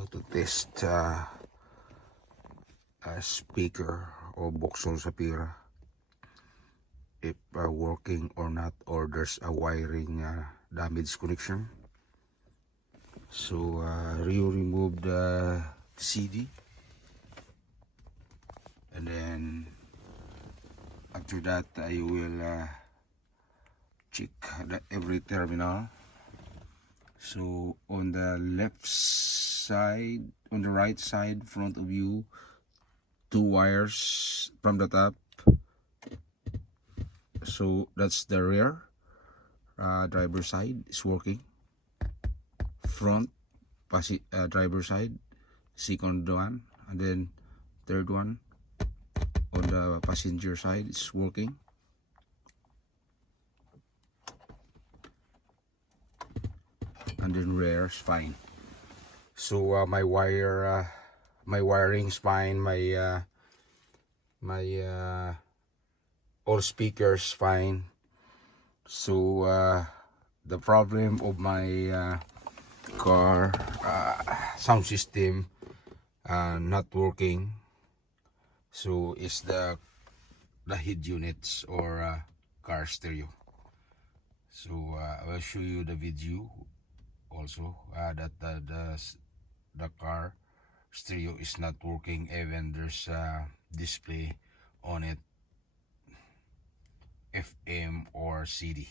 how to test a speaker or Vauxhall zafira, if working or not, or there's a wiring damage connection. So you remove the CD, and then after that I will check every terminal. So on the left side, on the right side front of you, 2 wires from the top, so that's the rear driver side is working. Front driver side, second one, and then third one on the passenger side is working. And then rear is fine. So my wiring's fine, my all speakers fine. So the problem of my car sound system not working, so is the head units or car stereo. So I will show you the video also that the car stereo is not working, even there's a display on it, FM or CD.